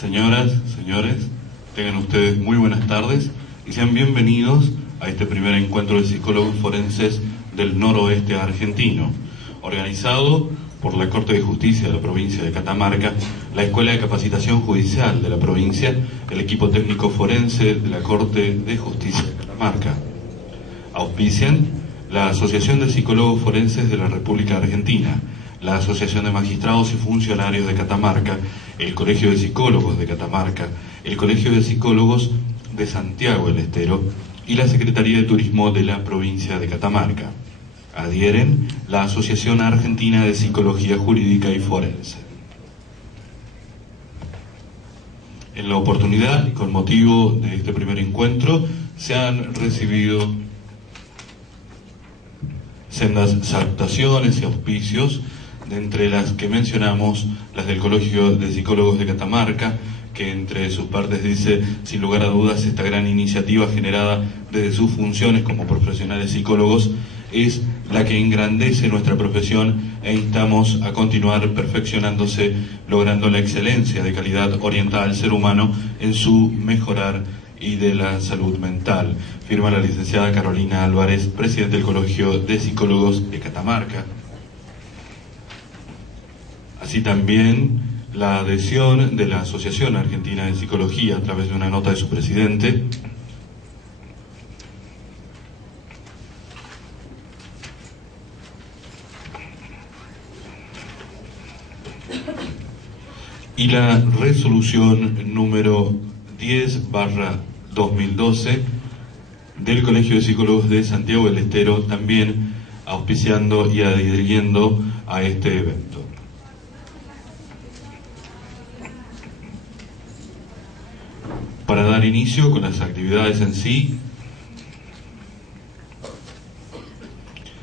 Señoras, señores, tengan ustedes muy buenas tardes y sean bienvenidos a este primer encuentro de psicólogos forenses del noroeste argentino, organizado por la Corte de Justicia de la provincia de Catamarca, la Escuela de Capacitación Judicial de la provincia, el equipo técnico forense de la Corte de Justicia de Catamarca. Auspician la Asociación de Psicólogos Forenses de la República Argentina, la Asociación de Magistrados y Funcionarios de Catamarca, el Colegio de Psicólogos de Catamarca, el Colegio de Psicólogos de Santiago del Estero y la Secretaría de Turismo de la provincia de Catamarca. Adhieren la Asociación Argentina de Psicología Jurídica y Forense. En la oportunidad y con motivo de este primer encuentro se han recibido sendas salutaciones y auspicios, de entre las que mencionamos las del Colegio de Psicólogos de Catamarca, que entre sus partes dice: sin lugar a dudas, esta gran iniciativa generada desde sus funciones como profesionales psicólogos es la que engrandece nuestra profesión e instamos a continuar perfeccionándose, logrando la excelencia de calidad orientada al ser humano en su mejorar y de la salud mental. Firma la licenciada Carolina Álvarez, presidente del Colegio de Psicólogos de Catamarca. Así también la adhesión de la Asociación Argentina de Psicología a través de una nota de su presidente. Y la resolución número 10/2012 del Colegio de Psicólogos de Santiago del Estero, también auspiciando y adhiriendo a este evento. Para dar inicio con las actividades en sí,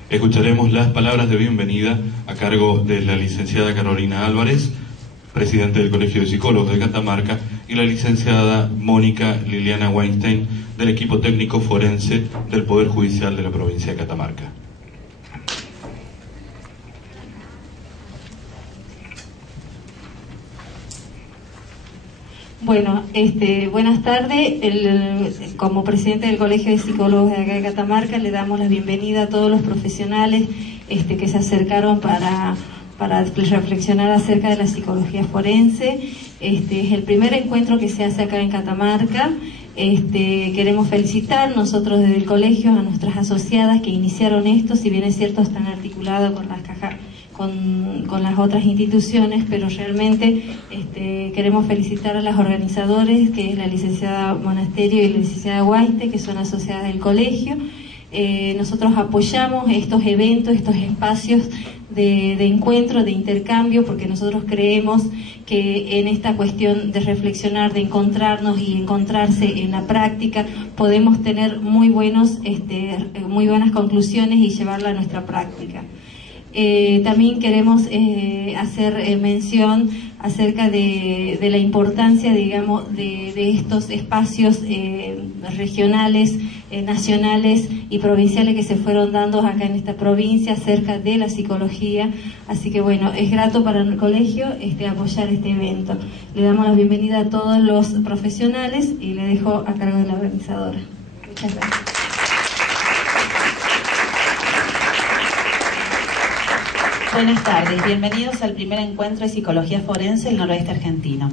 escucharemos las palabras de bienvenida a cargo de la licenciada Carolina Álvarez, presidente del Colegio de Psicólogos de Catamarca, y la licenciada Mónica Liliana Weinstein, del equipo técnico forense del Poder Judicial de la provincia de Catamarca. Bueno, buenas tardes. Como presidente del Colegio de Psicólogos de acá de Catamarca, le damos la bienvenida a todos los profesionales que se acercaron para reflexionar acerca de la psicología forense. Es el primer encuentro que se hace acá en Catamarca. Queremos felicitar nosotros desde el colegio a nuestras asociadas que iniciaron esto, si bien es cierto están articulados con las cajas, con las otras instituciones, pero realmente queremos felicitar a las organizadores, que es la licenciada Monasterio y la licenciada Guaite, que son asociadas del colegio. Nosotros apoyamos estos eventos, estos espacios de encuentro, de intercambio, porque nosotros creemos que en esta cuestión de reflexionar, de encontrarnos y encontrarse en la práctica, podemos tener muy buenas conclusiones y llevarla a nuestra práctica. También queremos hacer mención acerca de la importancia, digamos, de estos espacios regionales, nacionales y provinciales que se fueron dando acá en esta provincia acerca de la psicología. Así que bueno, es grato para el colegio apoyar este evento. Le damos la bienvenida a todos los profesionales y le dejo a cargo de la organizadora. Muchas gracias. Buenas tardes, bienvenidos al primer encuentro de psicología forense del noroeste argentino.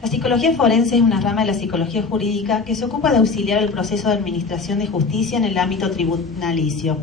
La psicología forense es una rama de la psicología jurídica que se ocupa de auxiliar el proceso de administración de justicia en el ámbito tribunalicio.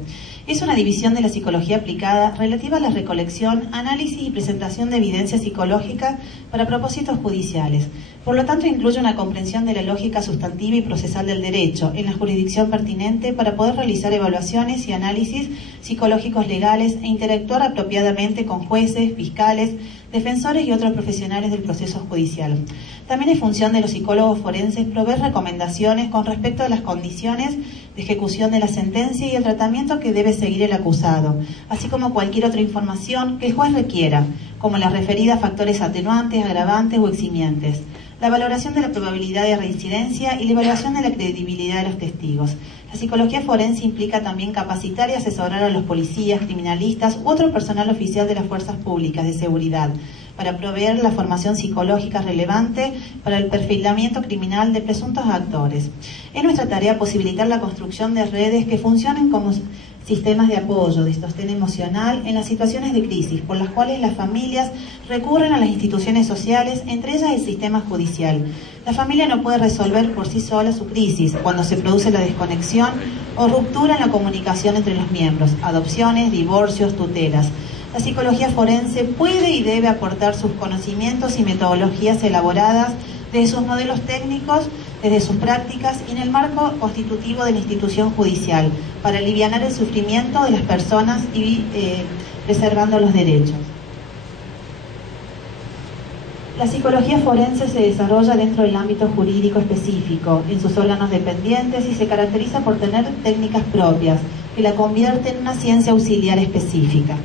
Es una división de la psicología aplicada relativa a la recolección, análisis y presentación de evidencia psicológica para propósitos judiciales. Por lo tanto, incluye una comprensión de la lógica sustantiva y procesal del derecho en la jurisdicción pertinente para poder realizar evaluaciones y análisis psicológicos legales e interactuar apropiadamente con jueces, fiscales, defensores y otros profesionales del proceso judicial. También es función de los psicólogos forenses proveer recomendaciones con respecto a las condiciones de ejecución de la sentencia y el tratamiento que debe seguir el acusado, así como cualquier otra información que el juez requiera, como la referida a factores atenuantes, agravantes o eximientes, la valoración de la probabilidad de reincidencia y la evaluación de la credibilidad de los testigos. La psicología forense implica también capacitar y asesorar a los policías, criminalistas u otro personal oficial de las fuerzas públicas de seguridad para proveer la formación psicológica relevante para el perfilamiento criminal de presuntos actores. Es nuestra tarea posibilitar la construcción de redes que funcionen como sistemas de apoyo, de sostén emocional en las situaciones de crisis, por las cuales las familias recurren a las instituciones sociales, entre ellas el sistema judicial. La familia no puede resolver por sí sola su crisis cuando se produce la desconexión o ruptura en la comunicación entre los miembros, adopciones, divorcios, tutelas. La psicología forense puede y debe aportar sus conocimientos y metodologías elaboradas desde sus modelos técnicos, desde sus prácticas y en el marco constitutivo de la institución judicial, para aliviar el sufrimiento de las personas y preservando los derechos. La psicología forense se desarrolla dentro del ámbito jurídico específico, en sus órganos dependientes, y se caracteriza por tener técnicas propias, que la convierten en una ciencia auxiliar específica.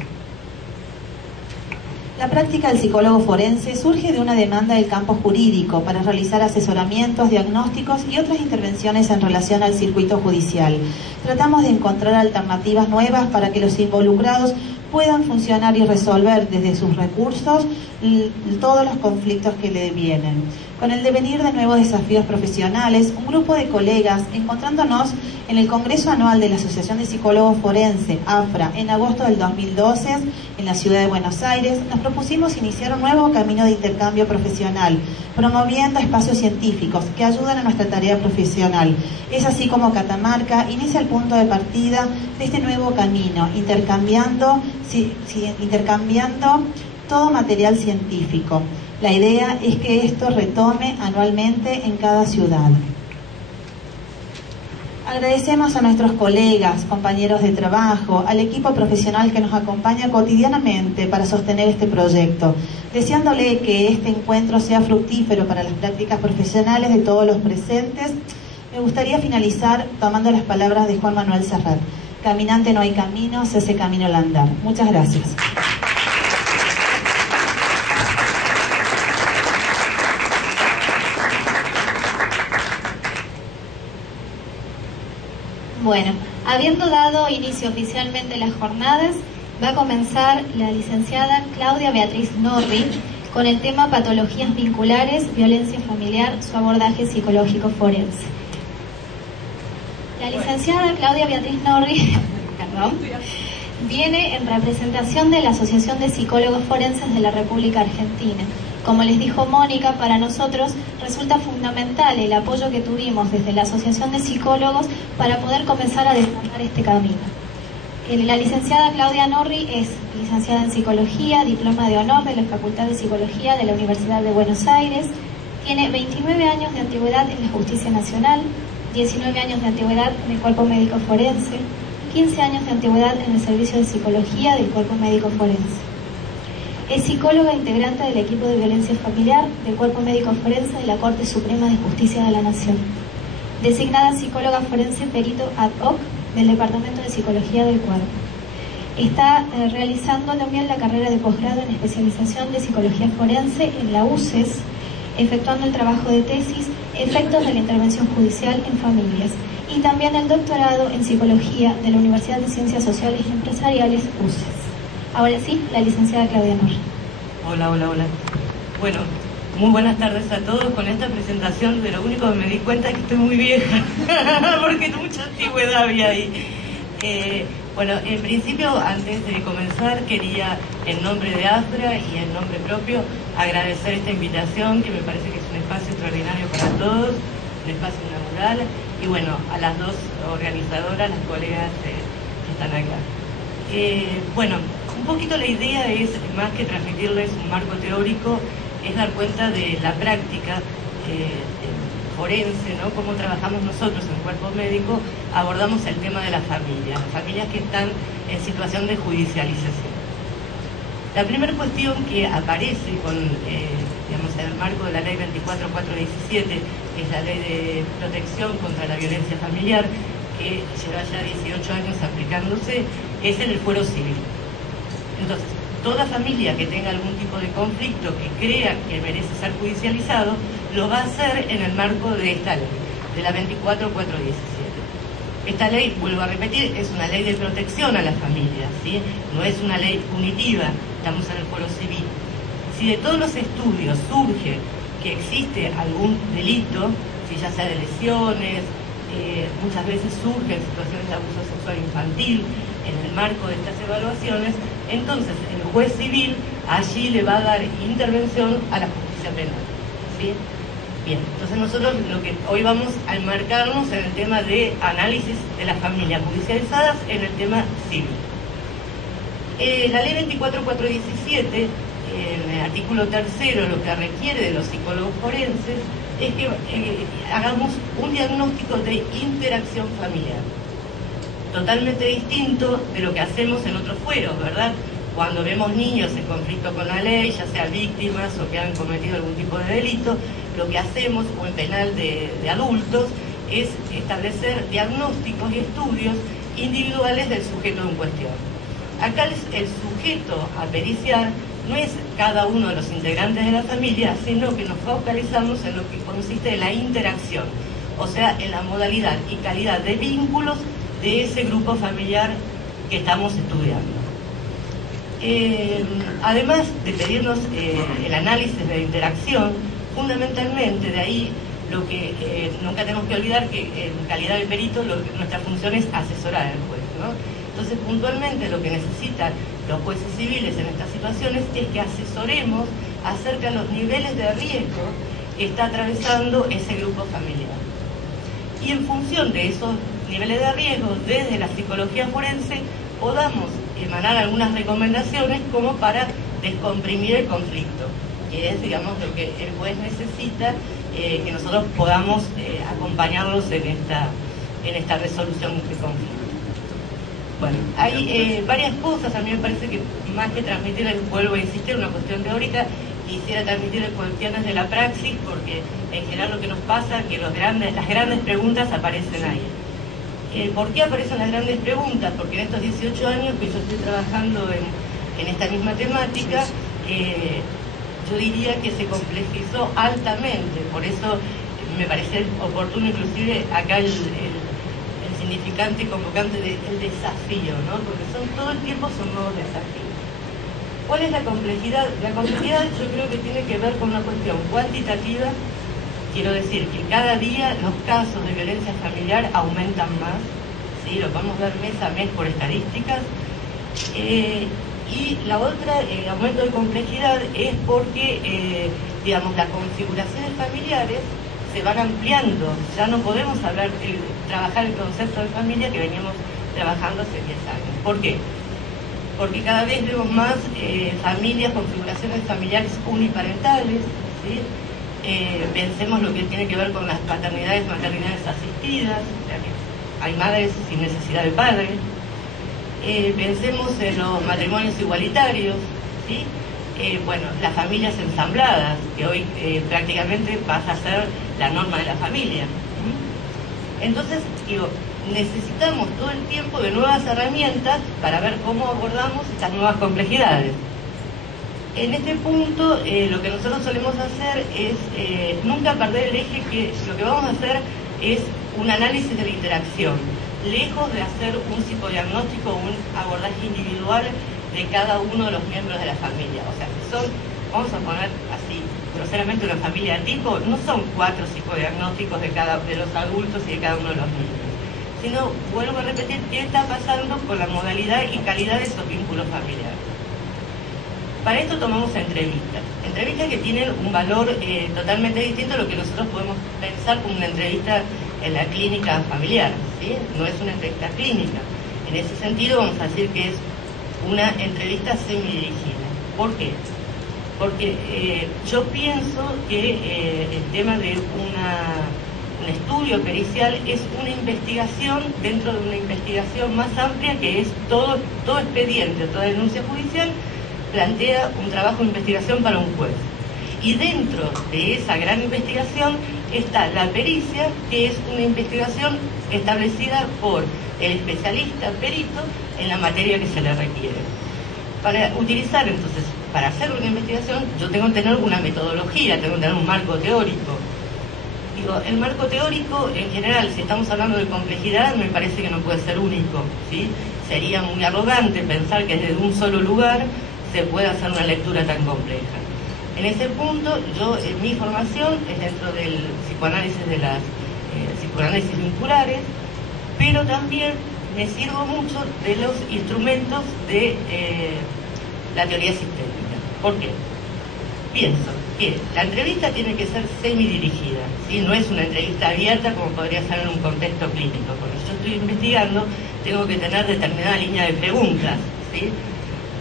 La práctica del psicólogo forense surge de una demanda del campo jurídico para realizar asesoramientos, diagnósticos y otras intervenciones en relación al circuito judicial. Tratamos de encontrar alternativas nuevas para que los involucrados puedan funcionar y resolver desde sus recursos todos los conflictos que le vienen. Con el devenir de nuevos desafíos profesionales, un grupo de colegas, encontrándonos en el Congreso Anual de la Asociación de Psicólogos Forense, AFRA, en agosto del 2012, en la ciudad de Buenos Aires, nos propusimos iniciar un nuevo camino de intercambio profesional, promoviendo espacios científicos que ayudan a nuestra tarea profesional. Es así como Catamarca inicia el punto de partida de este nuevo camino, intercambiando todo material científico. La idea es que esto retome anualmente en cada ciudad. Agradecemos a nuestros colegas, compañeros de trabajo, al equipo profesional que nos acompaña cotidianamente para sostener este proyecto, deseándole que este encuentro sea fructífero para las prácticas profesionales de todos los presentes. Me gustaría finalizar tomando las palabras de Juan Manuel Serrat: caminante no hay camino, se hace camino al andar. Muchas gracias. Bueno, habiendo dado inicio oficialmente a las jornadas, va a comenzar la licenciada Claudia Beatriz Norri con el tema Patologías vinculares, violencia familiar, su abordaje psicológico forense. La licenciada Claudia Beatriz Norri viene en representación de la Asociación de Psicólogos Forenses de la República Argentina. Como les dijo Mónica, para nosotros resulta fundamental el apoyo que tuvimos desde la Asociación de Psicólogos para poder comenzar a desarrollar este camino. La licenciada Claudia Norri es licenciada en Psicología, diploma de honor de la Facultad de Psicología de la Universidad de Buenos Aires, tiene 29 años de antigüedad en la Justicia Nacional, 19 años de antigüedad en el Cuerpo Médico Forense, 15 años de antigüedad en el Servicio de Psicología del Cuerpo Médico Forense. Es psicóloga integrante del equipo de violencia familiar del Cuerpo Médico Forense de la Corte Suprema de Justicia de la Nación. Designada psicóloga forense perito ad hoc del Departamento de Psicología del Cuerpo. Está realizando también la carrera de posgrado en especialización de Psicología Forense en la UCES, efectuando el trabajo de tesis Efectos de la Intervención Judicial en Familias, y también el doctorado en Psicología de la Universidad de Ciencias Sociales y Empresariales, UCES. Ahora sí, la licenciada Claudia Norri. Hola. Bueno, muy buenas tardes a todos. Con esta presentación, de lo único que me di cuenta es que estoy muy vieja, porque mucha antigüedad había ahí. Bueno, en principio, antes de comenzar, quería, en nombre de AFRA y en nombre propio, agradecer esta invitación, que me parece que es un espacio extraordinario para todos, un espacio inaugural, y bueno, a las dos organizadoras, las colegas que están acá. Bueno, un poquito la idea es, más que transmitirles un marco teórico, es dar cuenta de la práctica forense, ¿no? Cómo trabajamos nosotros en Cuerpo Médico, abordamos el tema de las familias que están en situación de judicialización. La primera cuestión que aparece con, digamos, en el marco de la Ley 24417, que es la Ley de Protección contra la Violencia Familiar, que lleva ya 18 años aplicándose, es en el fuero civil. Entonces, toda familia que tenga algún tipo de conflicto, que crea que merece ser judicializado, lo va a hacer en el marco de esta ley, de la 24417. Esta ley, vuelvo a repetir, es una ley de protección a las familias, ¿sí? No es una ley punitiva, estamos en el fuero civil. Si de todos los estudios surge que existe algún delito, si ya sea de lesiones, muchas veces surgen situaciones de abuso sexual infantil en el marco de estas evaluaciones, entonces el juez civil allí le va a dar intervención a la justicia penal, ¿sí? Bien, entonces nosotros lo que hoy vamos a enmarcarnos en el tema de análisis de las familias judicializadas en el tema civil. La ley 24417, en el artículo 3, lo que requiere de los psicólogos forenses es que hagamos un diagnóstico de interacción familiar, totalmente distinto de lo que hacemos en otros fueros, ¿verdad? Cuando vemos niños en conflicto con la ley, ya sean víctimas o que han cometido algún tipo de delito, lo que hacemos, o en penal de adultos, es establecer diagnósticos y estudios individuales del sujeto en cuestión. Acá el sujeto a periciar no es cada uno de los integrantes de la familia, sino que nos focalizamos en lo que consiste en la interacción, o sea, en la modalidad y calidad de vínculos de ese grupo familiar que estamos estudiando. Además de pedirnos el análisis de la interacción, fundamentalmente de ahí lo que nunca tenemos que olvidar que en calidad de perito nuestra función es asesorar al juez, ¿no? Entonces, puntualmente lo que necesitan los jueces civiles en estas situaciones es que asesoremos acerca de los niveles de riesgo que está atravesando ese grupo familiar. Y en función de esos niveles de riesgo, desde la psicología forense, podamos emanar algunas recomendaciones como para descomprimir el conflicto, que es, digamos, lo que el juez necesita, que nosotros podamos acompañarlos en esta resolución de conflicto. Bueno, hay varias cosas. A mí me parece que más que transmitirles, vuelvo a insistir, una cuestión teórica, quisiera transmitirles cuestiones de la praxis, porque en general lo que nos pasa es que las grandes preguntas aparecen ahí. ¿Por qué aparecen las grandes preguntas? Porque en estos 18 años que yo estoy trabajando en esta misma temática, yo diría que se complejizó altamente. Por eso me parece oportuno inclusive acá el significante y convocante del desafío, ¿no? Porque todo el tiempo son nuevos desafíos. ¿Cuál es la complejidad? La complejidad yo creo que tiene que ver con una cuestión cuantitativa. Quiero decir que cada día los casos de violencia familiar aumentan más, ¿sí? Lo vamos a ver mes a mes por estadísticas. Y la otra, el aumento de complejidad, es porque, digamos, las configuraciones familiares se van ampliando. Ya no podemos trabajar el concepto de familia que veníamos trabajando hace 10 años. ¿Por qué? Porque cada vez vemos más familias, configuraciones familiares uniparentales, ¿sí? Pensemos lo que tiene que ver con las paternidades, maternidades asistidas, o sea que hay madres sin necesidad de padres. Pensemos en los matrimonios igualitarios, ¿sí? Bueno, las familias ensambladas, que hoy prácticamente pasa a ser la norma de la familia. Entonces, digo, necesitamos todo el tiempo de nuevas herramientas para ver cómo abordamos estas nuevas complejidades. En este punto, lo que nosotros solemos hacer es nunca perder el eje, que lo que vamos a hacer es un análisis de la interacción, lejos de hacer un psicodiagnóstico o un abordaje individual de cada uno de los miembros de la familia. O sea, que son, vamos a poner así, groseramente, una familia tipo, no son 4 psicodiagnósticos de los adultos y de cada uno de los niños, sino, vuelvo a repetir, qué está pasando con la modalidad y calidad de esos vínculos familiares. Para esto tomamos entrevistas que tienen un valor totalmente distinto a lo que nosotros podemos pensar como una entrevista en la clínica familiar, ¿sí? No es una entrevista clínica. En ese sentido vamos a decir que es una entrevista semidirigida. ¿Por qué? Porque yo pienso que el tema de un estudio pericial es una investigación dentro de una investigación más amplia, que es todo expediente, toda denuncia judicial plantea un trabajo de investigación para un juez. Y dentro de esa gran investigación está la pericia, que es una investigación establecida por el especialista perito en la materia que se le requiere. Para utilizar, entonces, para hacer una investigación, yo tengo que tener una metodología, tengo que tener un marco teórico. Digo, el marco teórico, en general, si estamos hablando de complejidad, me parece que no puede ser único, ¿sí? Sería muy arrogante pensar que desde un solo lugar se puede hacer una lectura tan compleja. En ese punto, mi formación es dentro del psicoanálisis de las psicoanálisis vinculares, pero también me sirvo mucho de los instrumentos de la teoría sistémica. ¿Por qué? Pienso que la entrevista tiene que ser semidirigida, ¿sí? No es una entrevista abierta como podría ser en un contexto clínico. Porque yo estoy investigando, tengo que tener determinada línea de preguntas, ¿sí?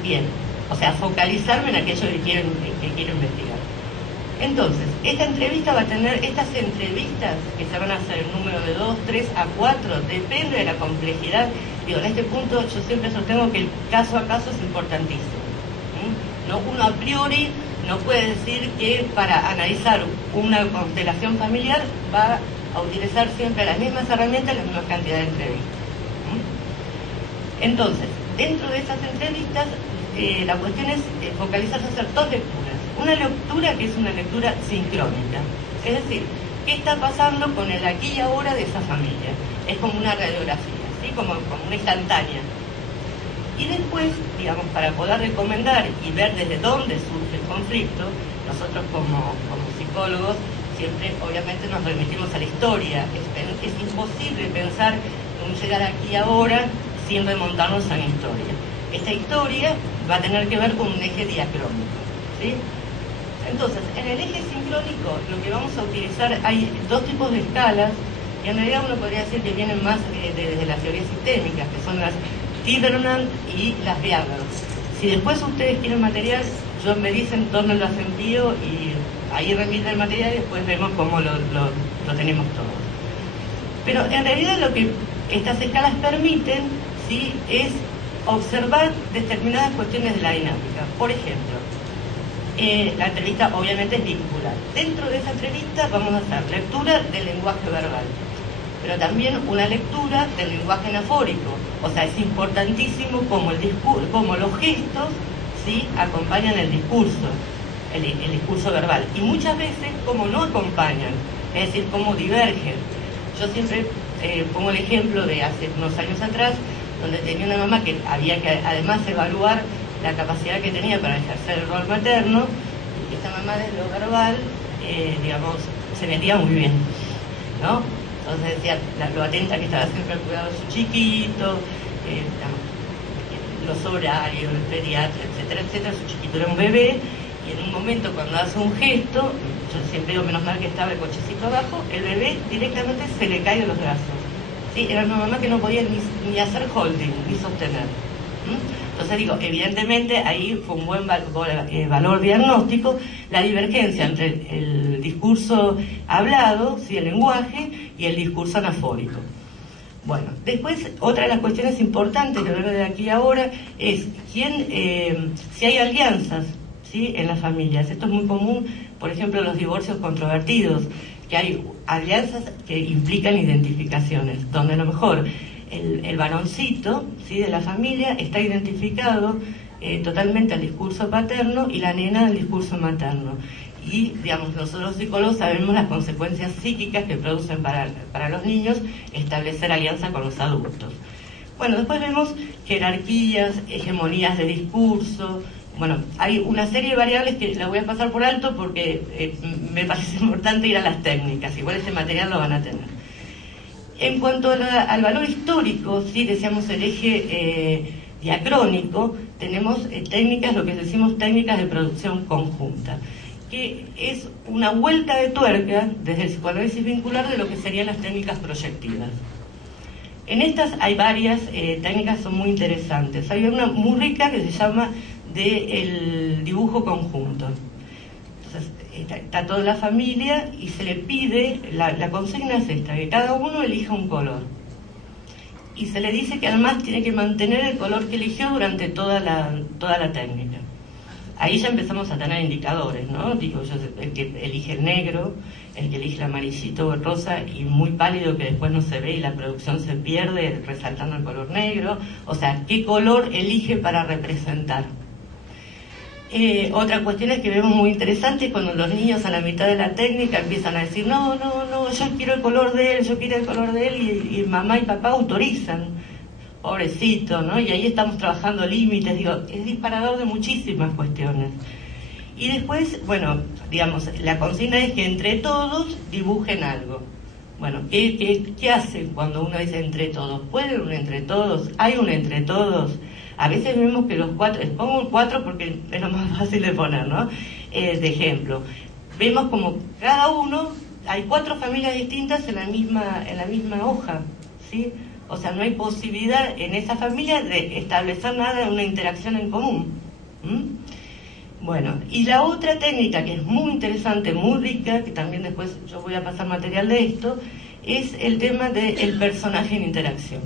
Bien, o sea, focalizarme en aquello que quiero investigar. Entonces, estas entrevistas que se van a hacer en número de 2, 3 a 4, depende de la complejidad. Digo, en este punto yo siempre sostengo que el caso a caso es importantísimo. No, uno a priori no puede decir que para analizar una constelación familiar va a utilizar siempre las mismas herramientas y la misma cantidad de entrevistas. Entonces, dentro de esas entrevistas, la cuestión es focalizarse a hacer dos lecturas. Una lectura que es una lectura sincrónica, es decir, ¿qué está pasando con el aquí y ahora de esa familia? Es como una radiografía, ¿sí? como una instantánea. Y después, digamos, para poder recomendar y ver desde dónde surge el conflicto, nosotros como psicólogos siempre obviamente nos remitimos a la historia. Es imposible pensar en un llegar aquí y ahora sin remontarnos a la historia. Esta historia va a tener que ver con un eje diacrónico, ¿sí? Entonces, en el eje sincrónico lo que vamos a utilizar, hay dos tipos de escalas, y en realidad uno podría decir que vienen más desde las teorías sistémicas, que son las Tidernand y las Bjarne. Si después ustedes quieren material, me dicen dónde las envío y ahí remiten el material y después vemos cómo lo tenemos todo. Pero en realidad lo que estas escalas permiten, ¿sí?, es observar determinadas cuestiones de la dinámica. Por ejemplo, la entrevista obviamente es vincular. Dentro de esa entrevista vamos a hacer lectura del lenguaje verbal, pero también una lectura del lenguaje anafórico. O sea, es importantísimo cómo los gestos, ¿sí?, acompañan el discurso verbal. Y muchas veces cómo no acompañan, es decir, cómo divergen. Yo siempre pongo el ejemplo de hace unos años atrás, donde tenía una mamá que había que además evaluar la capacidad que tenía para ejercer el rol materno, y esa mamá desde lo verbal, digamos, se metía muy bien, ¿no? Entonces decía lo atenta que estaba siempre al cuidado de su chiquito, los horarios, el pediatra, etcétera, etcétera. Su chiquito era un bebé, y en un momento cuando hace un gesto, yo siempre digo, menos mal que estaba el cochecito abajo, el bebé directamente se le cae de los brazos. ¿Sí? Era una mamá que no podía ni hacer holding, ni sostener. Entonces digo, evidentemente ahí fue un buen valor diagnóstico, la divergencia entre el discurso hablado, ¿sí?, el lenguaje, y el discurso anafórico. Bueno, después otra de las cuestiones importantes que veo de aquí ahora es si hay alianzas, ¿sí?, en las familias. Esto es muy común, por ejemplo, en los divorcios controvertidos, que hay alianzas que implican identificaciones, donde a lo mejor el varoncito, ¿sí?, de la familia está identificado totalmente al discurso paterno y la nena al discurso materno. Y, digamos, nosotros los psicólogos sabemos las consecuencias psíquicas que producen para los niños establecer alianza con los adultos. Bueno, después vemos jerarquías, hegemonías de discurso. Bueno, hay una serie de variables que la voy a pasar por alto porque me parece importante ir a las técnicas. Igual ese material lo van a tener. En cuanto al valor histórico, sí, decíamos el eje diacrónico, tenemos técnicas, lo que decimos técnicas de producción conjunta, que es una vuelta de tuerca desde el psicoanálisis vincular de lo que serían las técnicas proyectivas. En estas hay varias técnicas, son muy interesantes. Hay una muy rica que se llama del dibujo conjunto. Entonces, está toda la familia y se le pide, la consigna es esta, que cada uno elija un color. Y se le dice que además tiene que mantener el color que eligió durante toda la técnica. Ahí ya empezamos a tener indicadores, ¿no? Digo, el que elige el negro, el que elige el amarillito o el rosa y muy pálido que después no se ve y la producción se pierde resaltando el color negro. O sea, ¿qué color elige para representar? Otra cuestión es que vemos muy interesante cuando los niños a la mitad de la técnica empiezan a decir no, yo quiero el color de él, y mamá y papá autorizan, pobrecito, ¿no? Y ahí estamos trabajando límites, digo, es disparador de muchísimas cuestiones. Y después, bueno, digamos, la consigna es que entre todos dibujen algo. Bueno, ¿qué hacen cuando uno dice entre todos? ¿Pueden un entre todos? ¿Hay un entre todos? A veces vemos que los cuatro, pongo 4 porque es lo más fácil de poner, ¿no? De ejemplo, vemos como cada uno, hay 4 familias distintas en la misma hoja, ¿sí? O sea, no hay posibilidad en esa familia de establecer nada de una interacción en común. Bueno, y la otra técnica que es muy interesante, muy rica, que también después yo voy a pasar material de esto, es el tema del personaje en interacción.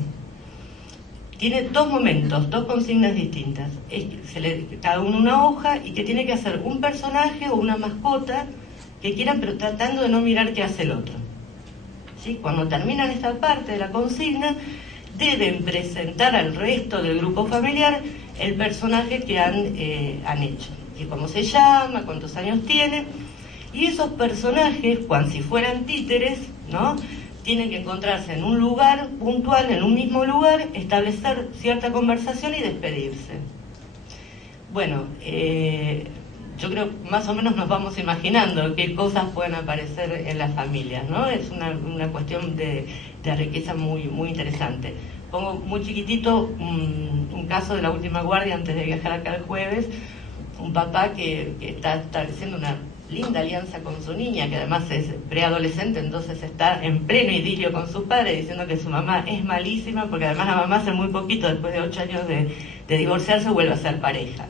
Tiene 2 momentos, 2 consignas distintas. Cada uno una hoja y que tiene que hacer un personaje o una mascota que quieran, pero tratando de no mirar qué hace el otro. ¿Sí? Cuando terminan esta parte de la consigna, deben presentar al resto del grupo familiar el personaje que han hecho. Cómo se llama, cuántos años tiene, y esos personajes, cuando si fueran títeres, ¿no?, tienen que encontrarse en un lugar puntual, en un mismo lugar, establecer cierta conversación y despedirse. Bueno, yo creo que más o menos nos vamos imaginando qué cosas pueden aparecer en las familias, ¿no? Es una cuestión de riqueza muy, muy interesante. Pongo muy chiquitito un caso de la última guardia antes de viajar acá el jueves. Un papá que está estableciendo una linda alianza con su niña, que además es preadolescente, entonces está en pleno idilio con su padre, diciendo que su mamá es malísima, porque además la mamá hace muy poquito, después de 8 años de divorciarse, vuelve a ser pareja,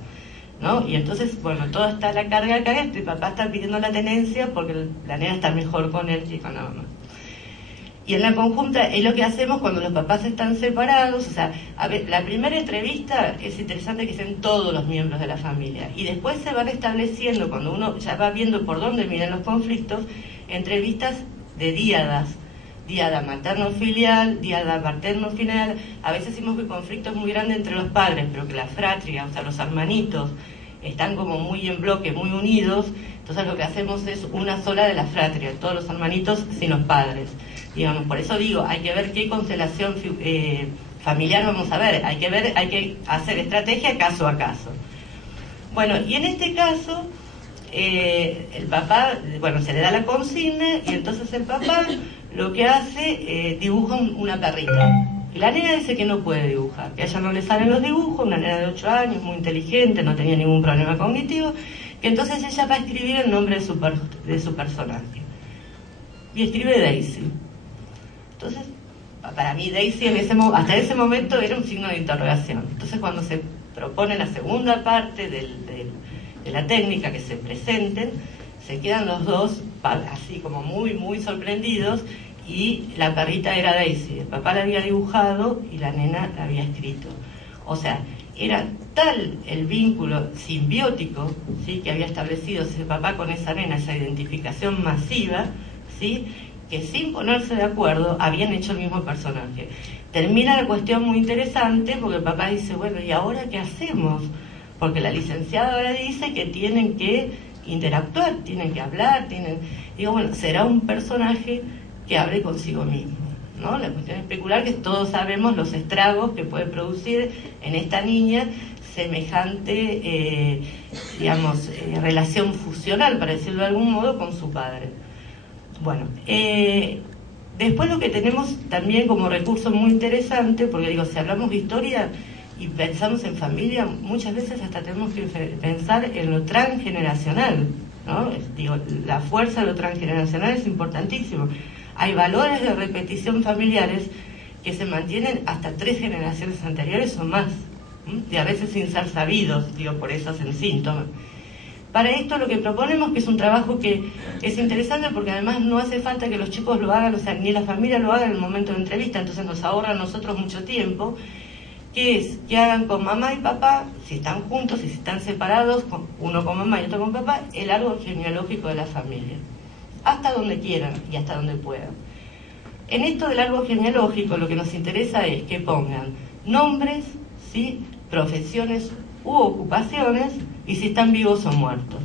¿no? Y entonces, bueno, toda está la carga acá, y papá está pidiendo la tenencia porque la nena está mejor con él que con la mamá. Y en la conjunta es lo que hacemos cuando los papás están separados. O sea, a ver, la primera entrevista es interesante que sean todos los miembros de la familia. Y después se van estableciendo, cuando uno ya va viendo por dónde vienen los conflictos, entrevistas de díadas. Diada materno-filial, diada paterno-filial. A veces decimos que el conflicto es muy grande entre los padres, pero que la fratria, o sea, los hermanitos, están como muy en bloque, muy unidos. Entonces lo que hacemos es una sola de la fratria, todos los hermanitos sin los padres. Digamos, por eso digo, hay que ver qué constelación familiar vamos a ver, hay que hacer estrategia caso a caso. Bueno, y en este caso, el papá, bueno, se le da la consigna y entonces el papá lo que hace, dibuja una perrita. Y la nena dice que no puede dibujar, que a ella no le salen los dibujos, una nena de 8 años, muy inteligente, no tenía ningún problema cognitivo, que entonces ella va a escribir el nombre de su personaje. Y escribe Daisy. Entonces, para mí Daisy hasta ese momento era un signo de interrogación. Entonces cuando se propone la segunda parte de la técnica, que se presenten, se quedan los dos así como muy, muy sorprendidos, y la perrita era Daisy. El papá la había dibujado y la nena la había escrito. O sea, era tal el vínculo simbiótico, ¿sí?, que había establecido ese papá con esa nena, esa identificación masiva, ¿sí?, que sin ponerse de acuerdo habían hecho el mismo personaje. Termina la cuestión muy interesante porque el papá dice, bueno, ¿y ahora qué hacemos? Porque la licenciada ahora dice que tienen que interactuar, tienen que hablar, digo, bueno, será un personaje que hable consigo mismo, ¿no? La cuestión especular, que todos sabemos los estragos que puede producir en esta niña semejante, relación fusional, para decirlo de algún modo, con su padre. Bueno, después lo que tenemos también como recurso muy interesante, porque digo, si hablamos de historia y pensamos en familia, muchas veces hasta tenemos que pensar en lo transgeneracional, ¿no? Digo, la fuerza de lo transgeneracional es importantísimo. Hay valores de repetición familiares que se mantienen hasta 3 generaciones anteriores o más, y a veces sin ser sabidos, digo, por eso hacen síntomas. Para esto lo que proponemos, que es un trabajo que es interesante porque además no hace falta que los chicos lo hagan, o sea, ni la familia lo haga en el momento de entrevista, entonces nos ahorra a nosotros mucho tiempo, que es que hagan con mamá y papá, si están juntos y si están separados, uno con mamá y otro con papá, el árbol genealógico de la familia, hasta donde quieran y hasta donde puedan. En esto del árbol genealógico lo que nos interesa es que pongan nombres, ¿sí?, profesiones u ocupaciones, y si están vivos o muertos.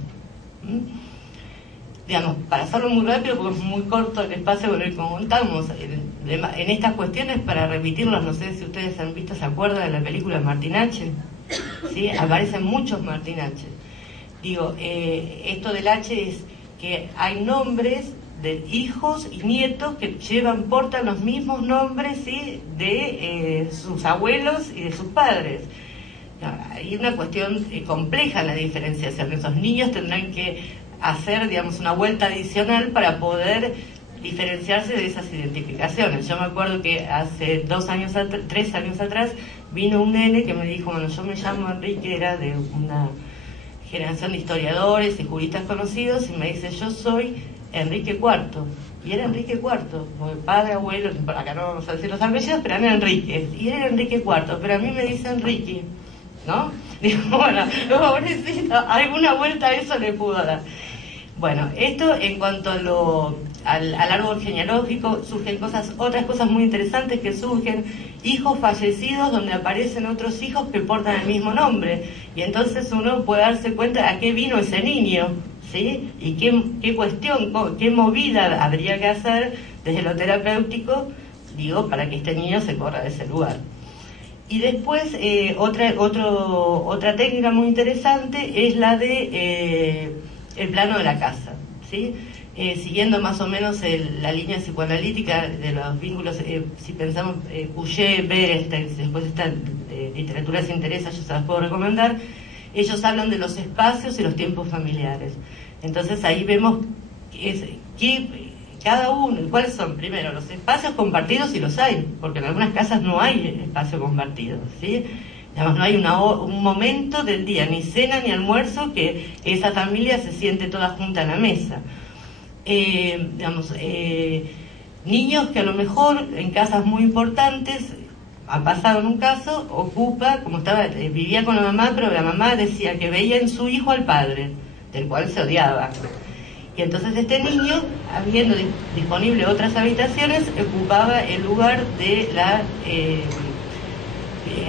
Digamos, para hacerlo muy rápido, porque es muy corto el espacio con el que contamos, en estas cuestiones, para remitirlos, no sé si ustedes han visto, ¿se acuerdan de la película Martin H? ¿Sí? Aparecen muchos Martin H. Esto del H es que hay nombres de hijos y nietos que portan los mismos nombres, ¿sí?, de sus abuelos y de sus padres. Hay una cuestión compleja en la diferenciación. Esos niños tendrán que hacer, digamos, una vuelta adicional para poder diferenciarse de esas identificaciones. Yo me acuerdo que hace 3 años atrás vino un nene que me dijo, bueno, yo me llamo Enrique, era de una generación de historiadores y juristas conocidos, y me dice, yo soy Enrique IV, y era Enrique IV, porque padre, abuelo, acá no vamos a decir los apellidos, pero era Enrique, y era Enrique IV, pero a mí me dice Enrique, ¿no? Digo, bueno, pobrecito, alguna vuelta a eso le pudo dar. Bueno, esto en cuanto al árbol genealógico, surgen otras cosas muy interesantes que surgen, hijos fallecidos donde aparecen otros hijos que portan el mismo nombre, y entonces uno puede darse cuenta a qué vino ese niño, ¿sí? Y qué cuestión, qué movida habría que hacer desde lo terapéutico, para que este niño se corra de ese lugar. Y después, otra técnica muy interesante es la de el plano de la casa, ¿sí? Siguiendo más o menos la línea psicoanalítica de los vínculos, si pensamos Couchet, Berestein, si después esta literatura se interesa, yo se las puedo recomendar. Ellos hablan de los espacios y los tiempos familiares. Entonces ahí vemos cada uno, cuáles son primero los espacios compartidos, y los hay, porque en algunas casas no hay espacio compartido, ¿sí? Digamos, no hay un momento del día, ni cena ni almuerzo, que esa familia se siente toda junta en la mesa. Niños que a lo mejor en casas muy importantes, ha pasado en un caso, vivía con la mamá, pero la mamá decía que veía en su hijo al padre, del cual se odiaba. Y entonces este niño, habiendo disponible otras habitaciones, ocupaba el lugar de la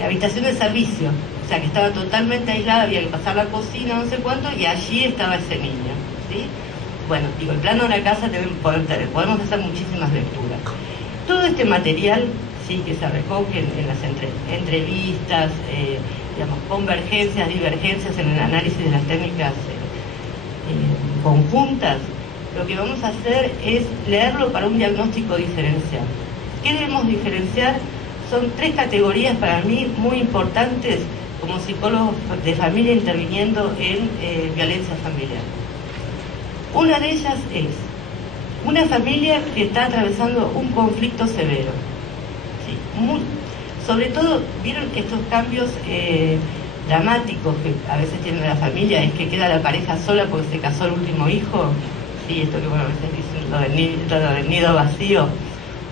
habitación de servicio. O sea, que estaba totalmente aislada, había que pasar la cocina, no sé cuánto, y allí estaba ese niño, ¿sí? Bueno, el plano de la casa podemos hacer muchísimas lecturas. Todo este material, sí, que se recoge en las entrevistas, convergencias, divergencias en el análisis de las técnicas conjuntas, lo que vamos a hacer es leerlo para un diagnóstico diferencial. ¿Qué debemos diferenciar? Son 3 categorías para mí muy importantes como psicólogo de familia interviniendo en violencia familiar. Una de ellas es una familia que está atravesando un conflicto severo. ¿Sí? Sobre todo, ¿vieron estos cambios dramáticos que a veces tiene la familia? Es que queda la pareja sola porque se casó el último hijo, ¿sí? Esto que a veces dicen lo del nido vacío,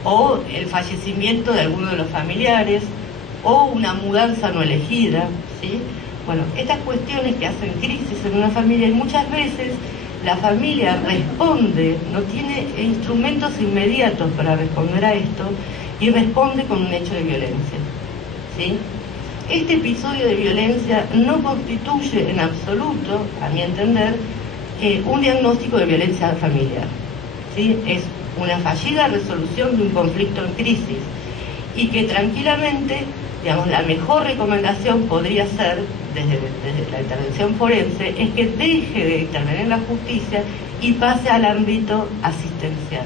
o el fallecimiento de alguno de los familiares, o una mudanza no elegida, ¿sí? Bueno, estas cuestiones que hacen crisis en una familia, y muchas veces la familia responde, no tiene instrumentos inmediatos para responder a esto, y responde con un hecho de violencia, ¿sí? Este episodio de violencia no constituye en absoluto, a mi entender, un diagnóstico de violencia familiar, ¿sí? Es una fallida resolución de un conflicto en crisis, y que tranquilamente, la mejor recomendación podría ser, desde la intervención forense, es que deje de intervenir la justicia y pase al ámbito asistencial.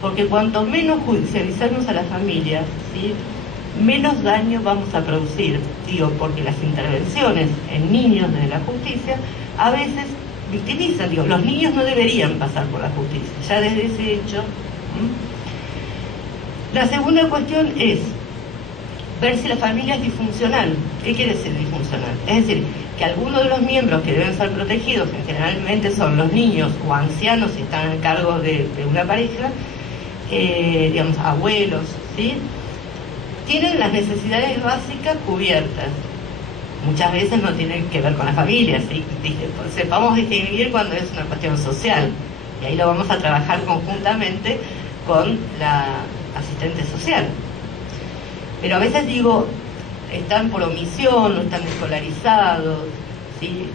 Porque cuanto menos judicialicemos a las familias, ¿sí?, menos daño vamos a producir. Porque las intervenciones en niños de la justicia a veces victimizan. Los niños no deberían pasar por la justicia, ya desde ese hecho. La segunda cuestión es ver si la familia es disfuncional. ¿Qué quiere decir disfuncional? Es decir, que algunos de los miembros que deben ser protegidos, que generalmente son los niños o ancianos si están a cargo de una pareja, abuelos, ¿sí?, tienen las necesidades básicas cubiertas. Muchas veces no tienen que ver con la familia, ¿sí? Sepamos distinguir cuando es una cuestión social, y ahí lo vamos a trabajar conjuntamente con la asistente social. Pero a veces están por omisión, no están escolarizados, ¿sí?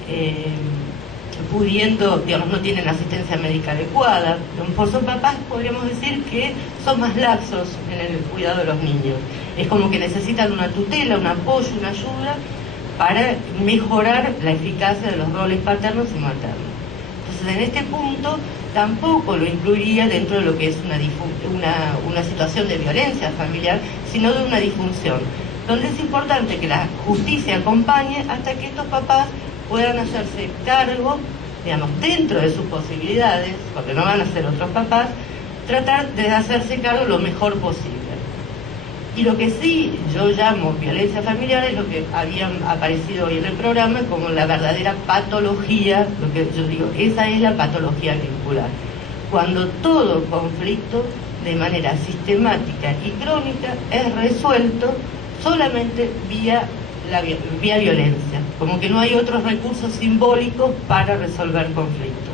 Pudiendo, no tienen asistencia médica adecuada. Por sus papás podríamos decir que son más laxos en el cuidado de los niños. Es como que necesitan una tutela, un apoyo, una ayuda, para mejorar la eficacia de los roles paternos y maternos. Entonces, en este punto tampoco lo incluiría dentro de lo que es una situación de violencia familiar, sino de una disfunción, donde es importante que la justicia acompañe hasta que estos papás puedan hacerse cargo, digamos, dentro de sus posibilidades, porque no van a ser otros papás, tratar de hacerse cargo lo mejor posible. Y lo que sí yo llamo violencia familiar es lo que había aparecido hoy en el programa como la verdadera patología, lo que yo digo, esa es la patología vincular. Cuando todo conflicto de manera sistemática y crónica es resuelto solamente vía violencia, como que no hay otros recursos simbólicos para resolver conflictos.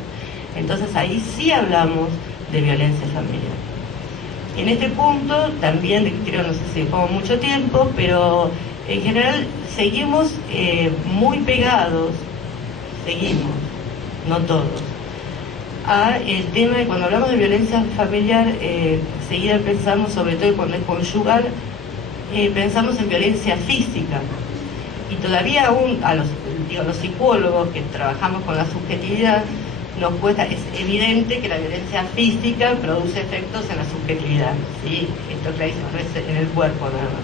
Entonces ahí sí hablamos de violencia familiar. En este punto también, creo, no sé si pongo mucho tiempo, pero en general seguimos muy pegados, no todos, a el tema de cuando hablamos de violencia familiar, seguida pensamos, sobre todo cuando es conyugal, pensamos en violencia física. Y todavía aún a los psicólogos que trabajamos con la subjetividad, nos cuesta, es evidente que la violencia física produce efectos en la subjetividad, ¿sí? Esto clarísimo, no es en el cuerpo nada más.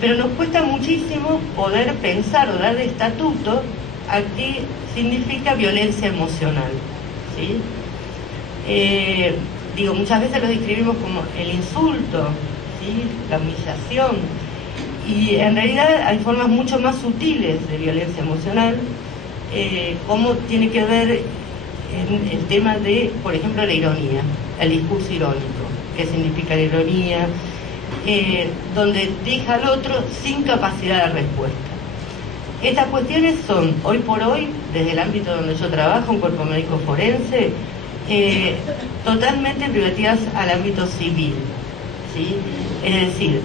Pero nos cuesta muchísimo poder pensar o dar de estatuto a qué significa violencia emocional, ¿sí? Muchas veces lo describimos como el insulto, ¿sí? La humillación, y en realidad hay formas mucho más sutiles de violencia emocional, como tiene que ver en el tema de, por ejemplo, la ironía, el discurso irónico, qué significa la ironía, donde deja al otro sin capacidad de respuesta. Estas cuestiones son, hoy por hoy, desde el ámbito donde yo trabajo, un cuerpo médico forense, totalmente privatizadas al ámbito civil, ¿sí? Es decir,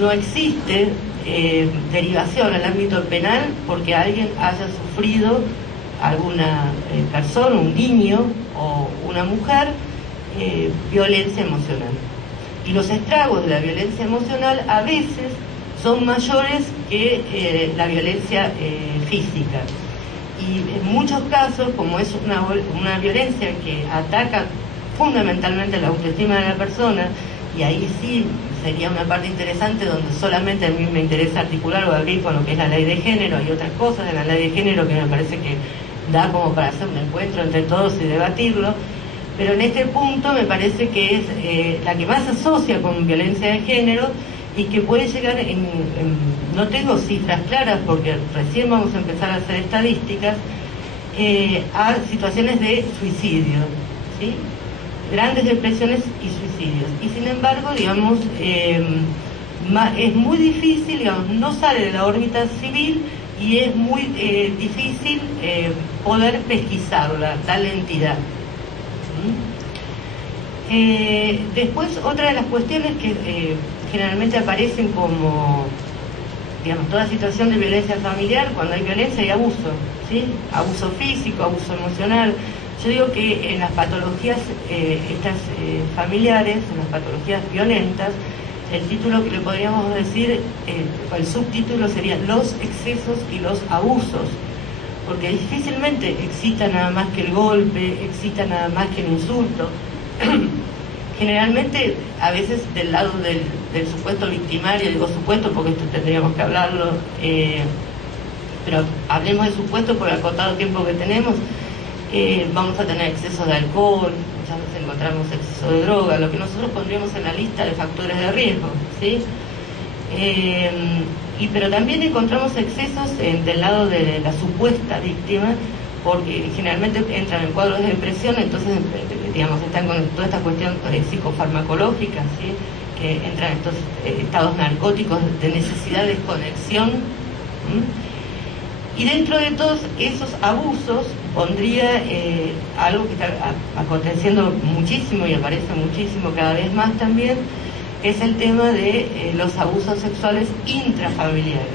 no existe derivación al ámbito penal porque alguien haya sufrido, alguna persona, un niño o una mujer, violencia emocional. Y los estragos de la violencia emocional a veces son mayores que la violencia física. Y en muchos casos, como es una violencia que ataca fundamentalmente la autoestima de la persona, y ahí sí sería una parte interesante donde solamente a mí me interesa articular o abrir con lo que es la ley de género. Hay otras cosas de la ley de género que me parece que da como para hacer un encuentro entre todos y debatirlo, pero en este punto me parece que es la que más se asocia con violencia de género y que puede llegar no tengo cifras claras porque recién vamos a empezar a hacer estadísticas, a situaciones de suicidio, ¿sí? Grandes depresiones y suicidios. Y sin embargo, digamos, es muy difícil, digamos, no sale de la órbita civil y es muy difícil poder pesquisarla, darle entidad. Después, otra de las cuestiones que generalmente aparecen como, digamos, toda situación de violencia familiar, cuando hay violencia hay abuso, ¿sí? Abuso físico, abuso emocional. Yo digo que en las patologías estas familiares, en las patologías violentas, el título que le podríamos decir, el subtítulo sería los excesos y los abusos, porque difícilmente excita nada más que el golpe, excita nada más que el insulto. Generalmente, a veces del lado del supuesto victimario, digo supuesto porque esto tendríamos que hablarlo, pero hablemos de supuesto por el acotado tiempo que tenemos. Vamos a tener exceso de alcohol, muchas veces encontramos exceso de droga, lo que nosotros pondríamos en la lista de factores de riesgo, ¿sí? Pero también encontramos excesos del lado de la supuesta víctima, porque generalmente entran en cuadros de depresión, entonces, digamos, están con toda esta cuestión psicofarmacológica, ¿sí? Que entran en estos estados narcóticos de necesidad de desconexión. Y dentro de todos esos abusos pondría algo que está aconteciendo muchísimo y aparece muchísimo cada vez más también, es el tema de los abusos sexuales intrafamiliares,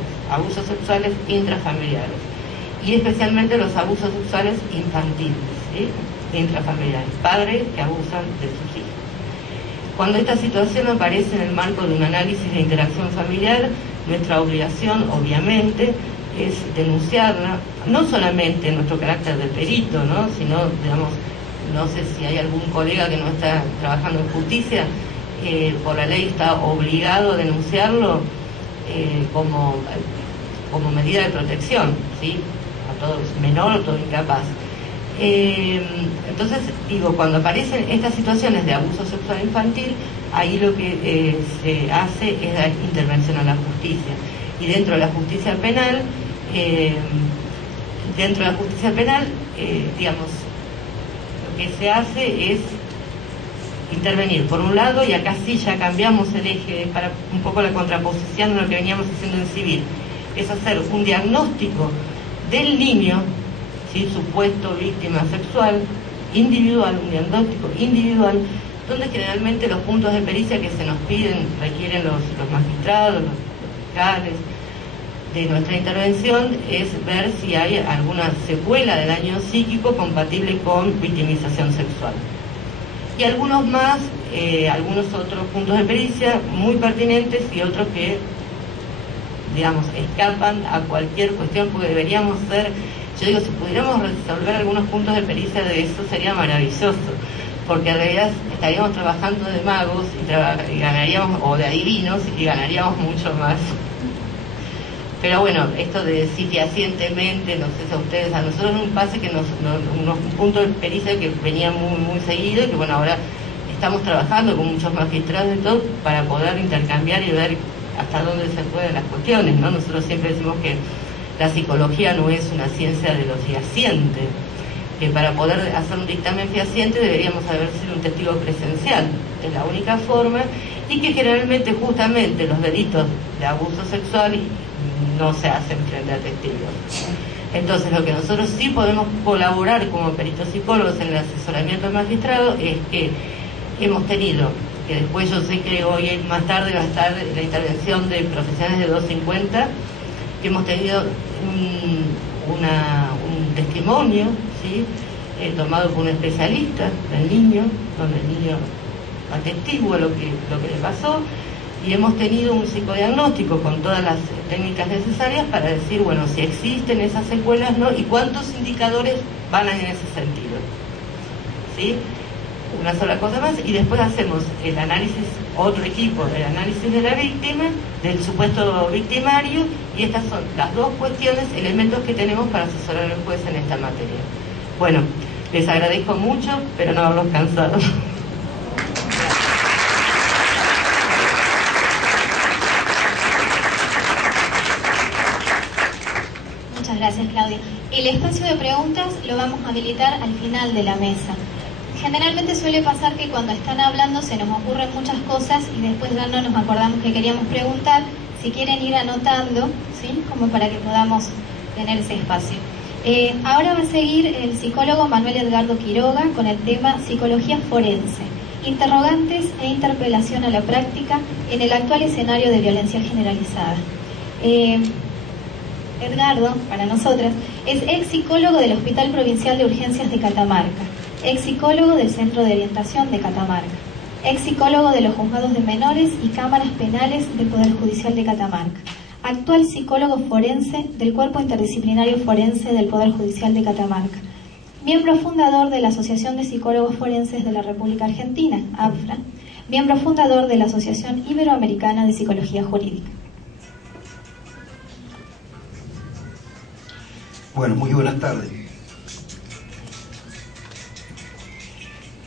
y especialmente los abusos sexuales infantiles, ¿sí? Intrafamiliares, padres que abusan de sus hijos. Cuando esta situación aparece en el marco de un análisis de interacción familiar, nuestra obligación, obviamente, es denunciarla, no solamente en nuestro carácter de perito, ¿no? Sino, digamos, no sé si hay algún colega que no está trabajando en justicia, por la ley está obligado a denunciarlo como medida de protección, ¿sí? A todo menor o todo incapaz. Entonces, digo, cuando aparecen estas situaciones de abuso sexual infantil, ahí lo que se hace es dar intervención a la justicia. Y dentro de la justicia penal, digamos, lo que se hace es intervenir, por un lado, y acá sí ya cambiamos el eje para un poco la contraposición de lo que veníamos haciendo en civil, es hacer un diagnóstico del niño, ¿sí? Supuesto víctima sexual, individual, un diagnóstico individual, donde generalmente los puntos de pericia que se nos piden, requieren los magistrados, los fiscales, de nuestra intervención, es ver si hay alguna secuela del daño psíquico compatible con victimización sexual. Y algunos más, algunos otros puntos de pericia muy pertinentes y otros que, digamos, escapan a cualquier cuestión, porque deberíamos ser, yo digo, si pudiéramos resolver algunos puntos de pericia de eso sería maravilloso, porque en realidad estaríamos trabajando de magos y ganaríamos, o de adivinos, y ganaríamos mucho más. Pero bueno, esto de decir fehacientemente, no sé si a ustedes, a nosotros un pase que unos puntos de pericia que venían muy seguido, y que bueno, ahora estamos trabajando con muchos magistrados y todo para poder intercambiar y ver hasta dónde se pueden las cuestiones, ¿no? Nosotros siempre decimos que la psicología no es una ciencia de lo fehaciente, que para poder hacer un dictamen fehaciente deberíamos haber sido un testigo presencial, es la única forma, y que generalmente justamente los delitos de abuso sexual no se hacen frente a testigos. Entonces lo que nosotros sí podemos colaborar como peritos psicólogos en el asesoramiento del magistrado es que hemos tenido, que después yo sé que hoy más tarde va a estar la intervención de profesionales de 250, que hemos tenido un testimonio, ¿sí? Tomado por un especialista del niño, donde el niño atestigua lo que le pasó, y hemos tenido un psicodiagnóstico con todas las técnicas necesarias para decir, bueno, si existen esas secuelas, ¿no? Y cuántos indicadores van en ese sentido, ¿sí? Una sola cosa más, y después hacemos el análisis, otro equipo, el análisis de la víctima, del supuesto victimario, y estas son las dos cuestiones, elementos que tenemos para asesorar al juez en esta materia. Bueno, les agradezco mucho, pero no haberlos cansado. Muchas gracias, Claudia. El espacio de preguntas lo vamos a habilitar al final de la mesa. Generalmente suele pasar que cuando están hablando se nos ocurren muchas cosas y después ya no nos acordamos que queríamos preguntar. Si quieren ir anotando, ¿sí? Como para que podamos tener ese espacio. Ahora va a seguir el psicólogo Manuel Edgardo Quiroga con el tema Psicología Forense, interrogantes e interpelación a la práctica en el actual escenario de violencia generalizada. Edgardo, para nosotras, es ex psicólogo del Hospital Provincial de Urgencias de Catamarca, ex psicólogo del Centro de Orientación de Catamarca, ex psicólogo de los Juzgados de Menores y Cámaras Penales del Poder Judicial de Catamarca, actual psicólogo forense del Cuerpo Interdisciplinario Forense del Poder Judicial de Catamarca, miembro fundador de la Asociación de Psicólogos Forenses de la República Argentina, APFRA, miembro fundador de la Asociación Iberoamericana de Psicología Jurídica. Bueno, muy buenas tardes.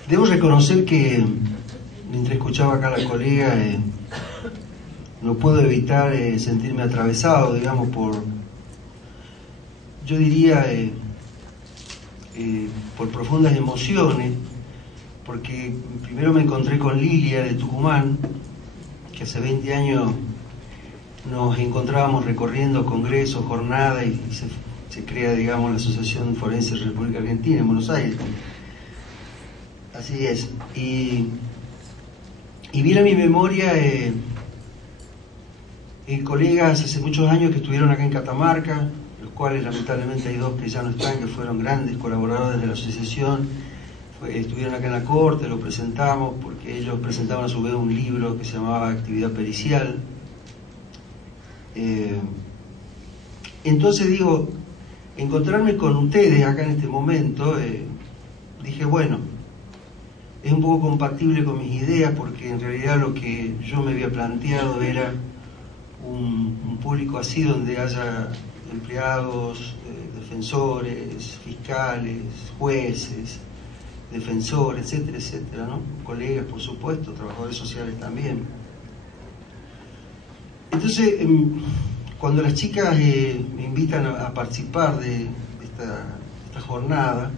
Debo reconocer que, mientras escuchaba acá a la colega, no puedo evitar sentirme atravesado, digamos, yo diría, por profundas emociones, porque primero me encontré con Lilia de Tucumán, que hace 20 años nos encontrábamos recorriendo congresos, jornadas, y se crea, digamos, la Asociación Forense de la República Argentina en Buenos Aires. Así es. Y viene a mi memoria colegas hace muchos años que estuvieron acá en Catamarca, los cuales lamentablemente hay dos que ya no están, que fueron grandes colaboradores de la asociación. Estuvieron acá en la corte, lo presentamos, porque ellos presentaban a su vez un libro que se llamaba Actividad Pericial. Entonces digo, encontrarme con ustedes acá en este momento, dije, bueno, es un poco compatible con mis ideas, porque en realidad lo que yo me había planteado era un público así donde haya empleados, defensores, fiscales, jueces, defensores, etcétera, etcétera, ¿no? Colegas, por supuesto, trabajadores sociales también. Entonces, cuando las chicas me invitan a participar de esta jornada,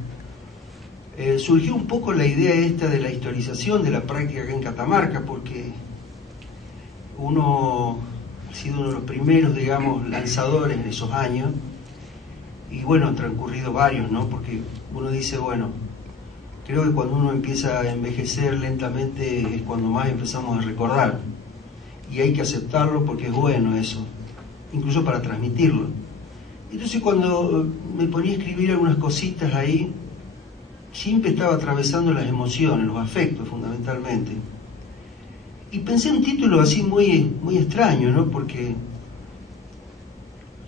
surgió un poco la idea esta de la historización de la práctica acá en Catamarca, porque uno ha sido uno de los primeros, digamos, lanzadores en esos años, y bueno, han transcurrido varios, ¿no? Porque uno dice, bueno, creo que cuando uno empieza a envejecer lentamente es cuando más empezamos a recordar, y hay que aceptarlo porque es bueno eso, incluso para transmitirlo. Entonces cuando me ponía a escribir algunas cositas ahí, siempre estaba atravesando las emociones, los afectos fundamentalmente. Y pensé un título así muy extraño, ¿no? Porque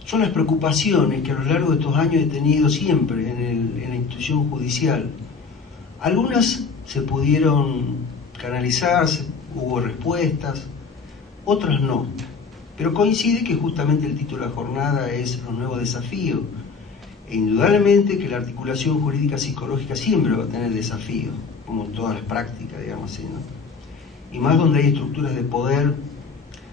son las preocupaciones que a lo largo de estos años he tenido siempre en la institución judicial. Algunas se pudieron canalizar, hubo respuestas, otras no. Pero coincide que justamente el título de la jornada es Los nuevos desafíos. E indudablemente que la articulación jurídica psicológica siempre va a tener desafíos, como en todas las prácticas, digamos así, ¿no? Y más donde hay estructuras de poder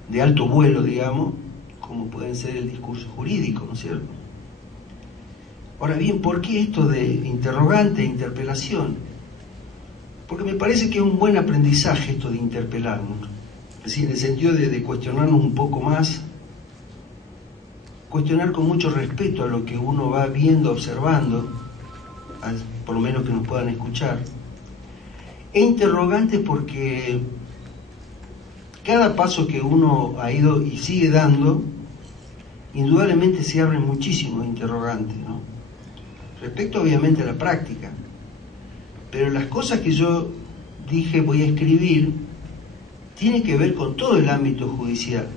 de alto vuelo, digamos, como pueden ser el discurso jurídico, ¿no es cierto? Ahora bien, ¿por qué esto de interrogante e interpelación? Porque me parece que es un buen aprendizaje esto de interpelarnos, es decir, en el sentido de cuestionarnos un poco más, cuestionar con mucho respeto a lo que uno va viendo, observando, por lo menos que nos puedan escuchar, e interrogantes porque cada paso que uno ha ido y sigue dando, indudablemente se abren muchísimos interrogantes, ¿no? Respecto obviamente a la práctica, pero las cosas que yo dije voy a escribir tienen que ver con todo el ámbito judicial.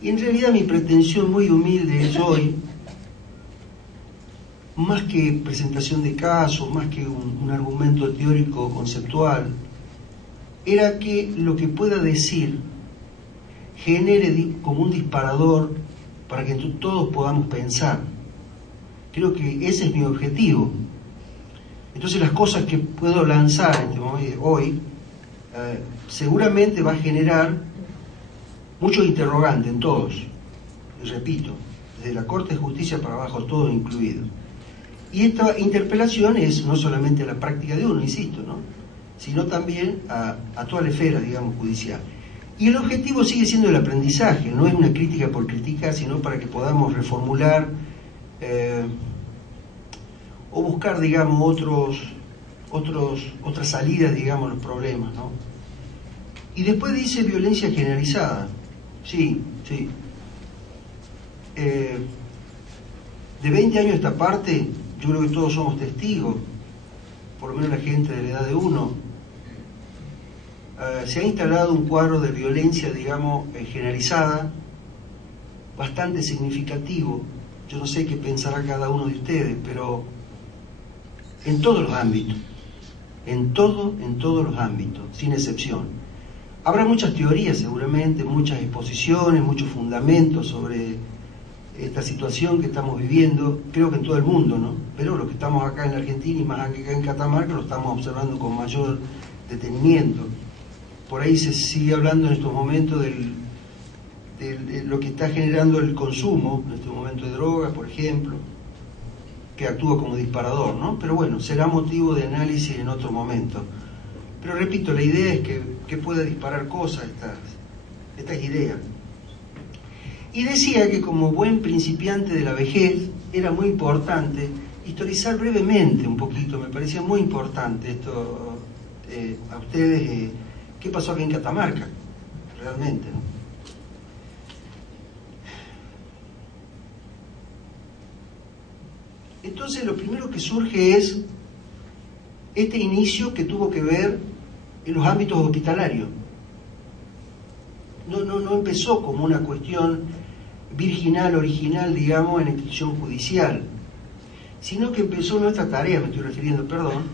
Y en realidad mi pretensión muy humilde es hoy, más que presentación de casos, más que un argumento teórico conceptual, era que lo que pueda decir genere como un disparador para que todos podamos pensar. Creo que ese es mi objetivo. Entonces las cosas que puedo lanzar hoy seguramente va a generar muchos interrogantes en todos, y repito, desde la Corte de Justicia para abajo, todo incluido. Y esta interpelación es no solamente a la práctica de uno, insisto, ¿no? Sino también a toda la esfera, digamos, judicial. Y el objetivo sigue siendo el aprendizaje, no es una crítica por criticar, sino para que podamos reformular o buscar, digamos, otras salidas, digamos, a los problemas, ¿no? Y después dice violencia generalizada. Sí. De 20 años a esta parte, yo creo que todos somos testigos, por lo menos la gente de la edad de uno, se ha instalado un cuadro de violencia, digamos, generalizada, bastante significativo. Yo no sé qué pensará cada uno de ustedes, pero en todos los ámbitos, en todos los ámbitos, sin excepción. Habrá muchas teorías seguramente, muchas exposiciones, muchos fundamentos sobre esta situación que estamos viviendo, creo que en todo el mundo, ¿no? Pero los que estamos acá en la Argentina y más acá en Catamarca lo estamos observando con mayor detenimiento. Por ahí se sigue hablando en estos momentos de lo que está generando el consumo, en este momento de drogas, por ejemplo, que actúa como disparador, ¿no? Pero bueno, será motivo de análisis en otro momento. Pero repito, la idea es que pueda disparar cosas, estas ideas. Y decía que como buen principiante de la vejez era muy importante historizar brevemente un poquito, me parecía muy importante esto a ustedes, qué pasó aquí en Catamarca, realmente, ¿no? Entonces lo primero que surge es este inicio que tuvo que ver en los ámbitos hospitalarios. No empezó como una cuestión virginal, original, digamos, en la institución judicial, sino que empezó nuestra tarea, me estoy refiriendo, perdón,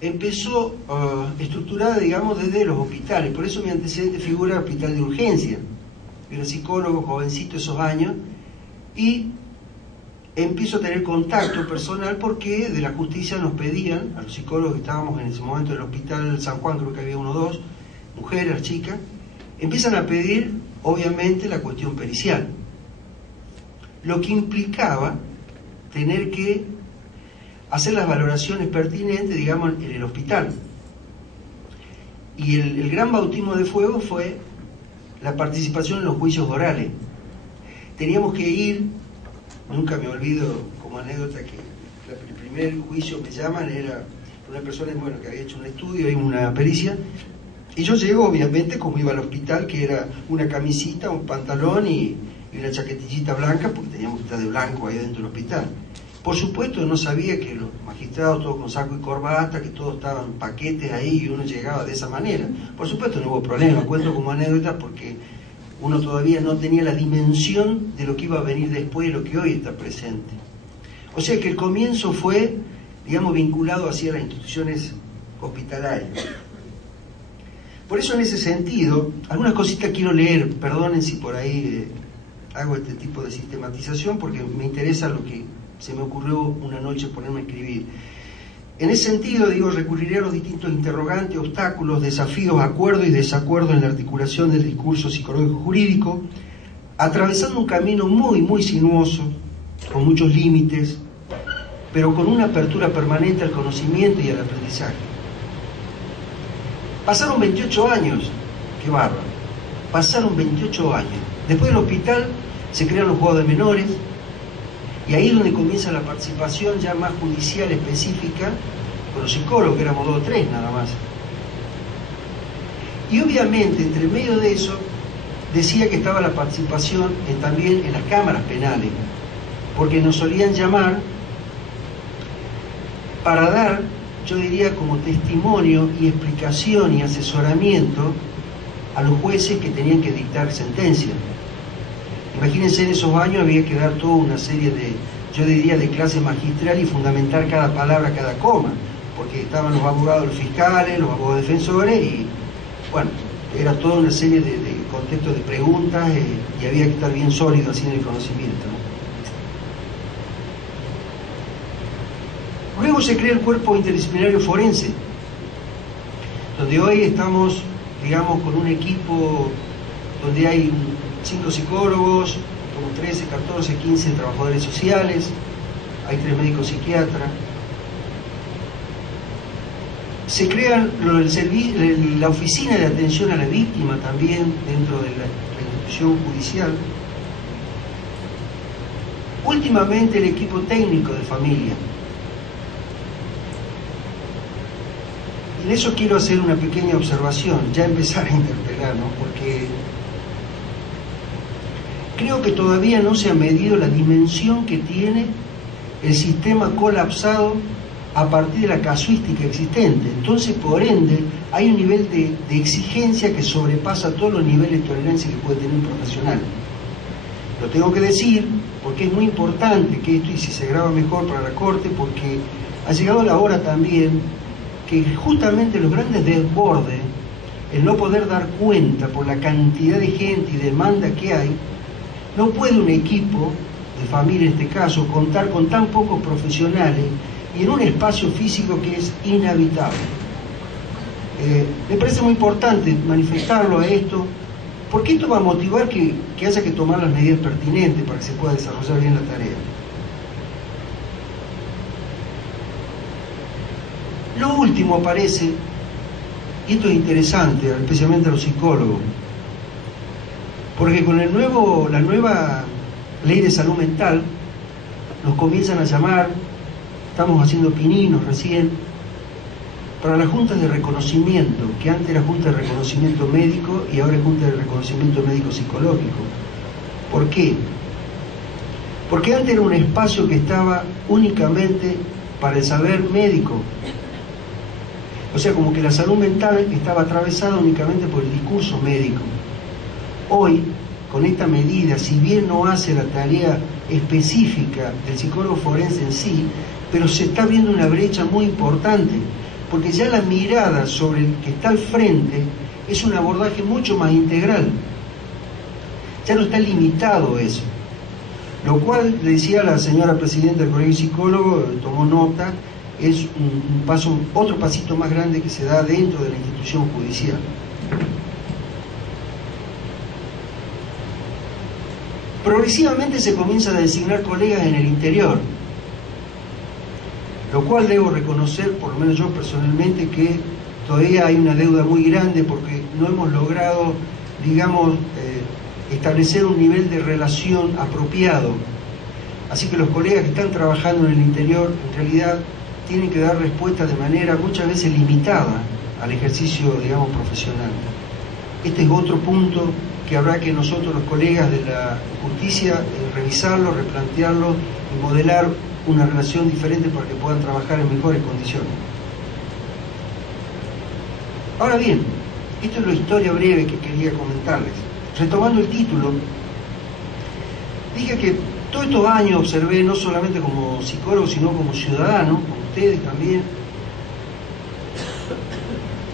empezó estructurada, digamos, desde los hospitales. Por eso mi antecedente figura el hospital de urgencia. Yo era psicólogo, jovencito esos años, y empiezo a tener contacto personal porque de la justicia nos pedían, a los psicólogos que estábamos en ese momento en el hospital San Juan, creo que había 1 o 2, mujeres, chicas, empiezan a pedir, obviamente, la cuestión pericial, lo que implicaba tener que hacer las valoraciones pertinentes, digamos, en el hospital. Y el gran bautismo de fuego fue la participación en los juicios orales. Teníamos que ir, nunca me olvido como anécdota que el primer juicio me llaman, era una persona, bueno, que había hecho un estudio y una pericia, y yo llego obviamente como iba al hospital, que era una camisita, un pantalón y una chaquetillita blanca, porque teníamos que estar de blanco ahí dentro del hospital. Por supuesto no sabía que los magistrados todos con saco y corbata, que todos estaban paquetes ahí y uno llegaba de esa manera. Por supuesto no hubo problema, cuento como anécdota porque uno todavía no tenía la dimensión de lo que iba a venir después y lo que hoy está presente. O sea que el comienzo fue, digamos, vinculado hacia las instituciones hospitalarias. Por eso en ese sentido, algunas cositas quiero leer, perdonen si por ahí hago este tipo de sistematización porque me interesa lo que se me ocurrió una noche ponerme a escribir. En ese sentido, digo, recurriré a los distintos interrogantes, obstáculos, desafíos, acuerdos y desacuerdos en la articulación del discurso psicológico jurídico, atravesando un camino muy, muy sinuoso, con muchos límites, pero con una apertura permanente al conocimiento y al aprendizaje. Pasaron 28 años, qué bárbaro, pasaron 28 años. Después del hospital se crean los juegos de menores, y ahí es donde comienza la participación ya más judicial específica con los psicólogos, que éramos 2 o 3 nada más. Y obviamente, entre medio de eso, decía que estaba la participación también en las cámaras penales, porque nos solían llamar para dar, yo diría, como testimonio y explicación y asesoramiento a los jueces que tenían que dictar sentencia. Imagínense, en esos años había que dar toda una serie de, yo diría, de clase magistral y fundamentar cada palabra, cada coma, porque estaban los abogados, los fiscales, los abogados defensores y, bueno, era toda una serie de contextos de preguntas y había que estar bien sólido así en el conocimiento, ¿no? Luego se crea el cuerpo interdisciplinario forense, donde hoy estamos, digamos, con un equipo donde hay 5 psicólogos, como 13, 14, 15 trabajadores sociales, hay 3 médicos psiquiatras. Se crea la oficina de atención a la víctima también dentro de la institución judicial. Últimamente el equipo técnico de familia. En eso quiero hacer una pequeña observación, ya empezar a interpelar, ¿no? Porque creo que todavía no se ha medido la dimensión que tiene el sistema colapsado a partir de la casuística existente. Entonces, por ende, hay un nivel de exigencia que sobrepasa todos los niveles de tolerancia que puede tener un profesional. Lo tengo que decir porque es muy importante que esto, y si se graba mejor para la Corte, porque ha llegado la hora también que justamente los grandes desbordes, el no poder dar cuenta por la cantidad de gente y demanda que hay, no puede un equipo de familia, en este caso, contar con tan pocos profesionales y en un espacio físico que es inhabitable. Me parece muy importante manifestarlo a esto, porque esto va a motivar que haya que tomar las medidas pertinentes para que se pueda desarrollar bien la tarea. Lo último parece, y esto es interesante, especialmente a los psicólogos, porque con la nueva ley de salud mental nos comienzan a llamar, estamos haciendo pininos recién, para las juntas de reconocimiento, que antes era junta de reconocimiento médico y ahora es junta de reconocimiento médico psicológico. ¿Por qué? Porque antes era un espacio que estaba únicamente para el saber médico. O sea, como que la salud mental estaba atravesada únicamente por el discurso médico. Hoy, con esta medida, si bien no hace la tarea específica del psicólogo forense en sí, pero se está abriendo una brecha muy importante, porque ya la mirada sobre el que está al frente es un abordaje mucho más integral. Ya no está limitado eso. Lo cual, le decía la señora presidenta del Colegio de Psicólogos, tomó nota, es un paso, otro pasito más grande que se da dentro de la institución judicial. Progresivamente se comienza a designar colegas en el interior, lo cual debo reconocer, por lo menos yo personalmente, que todavía hay una deuda muy grande porque no hemos logrado, digamos, establecer un nivel de relación apropiado. Así que los colegas que están trabajando en el interior, en realidad, tienen que dar respuesta de manera muchas veces limitada al ejercicio, digamos, profesional. Este es otro punto que habrá que nosotros, los colegas de la justicia, revisarlo, replantearlo y modelar una relación diferente para que puedan trabajar en mejores condiciones. Ahora bien, esto es la historia breve que quería comentarles. Retomando el título, dije que todos estos años observé, no solamente como psicólogo, sino como ciudadano, como ustedes también,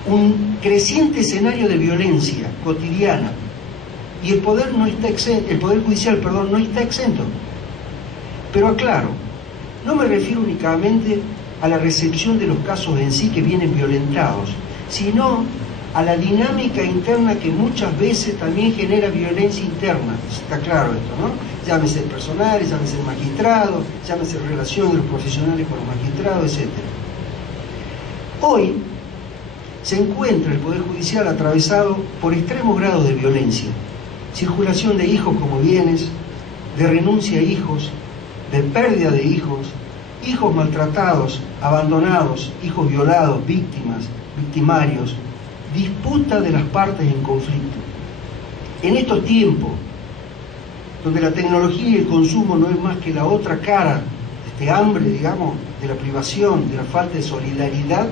un creciente escenario de violencia cotidiana, y el poder no está exento, el poder judicial, perdón, no está exento. Pero aclaro, no me refiero únicamente a la recepción de los casos en sí que vienen violentados, sino a la dinámica interna que muchas veces también genera violencia interna. Está claro esto, ¿no? Llámese el personal, llámese el magistrado, llámese la relación de los profesionales con los magistrados, etc. Hoy se encuentra el Poder Judicial atravesado por extremos grados de violencia, circulación de hijos como bienes, de renuncia a hijos, de pérdida de hijos, hijos maltratados, abandonados, hijos violados, víctimas, victimarios, disputa de las partes en conflicto. En estos tiempos, donde la tecnología y el consumo no es más que la otra cara de este hambre, digamos, de la privación, de la falta de solidaridad,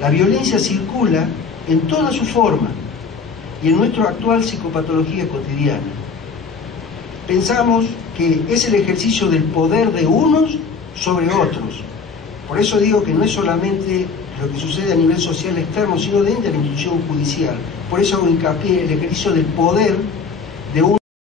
la violencia circula en toda su forma y en nuestra actual psicopatología cotidiana. Pensamos que es el ejercicio del poder de unos sobre otros. Por eso digo que no es solamente lo que sucede a nivel social externo, sino dentro de la institución judicial. Por eso hago hincapié en el ejercicio del poder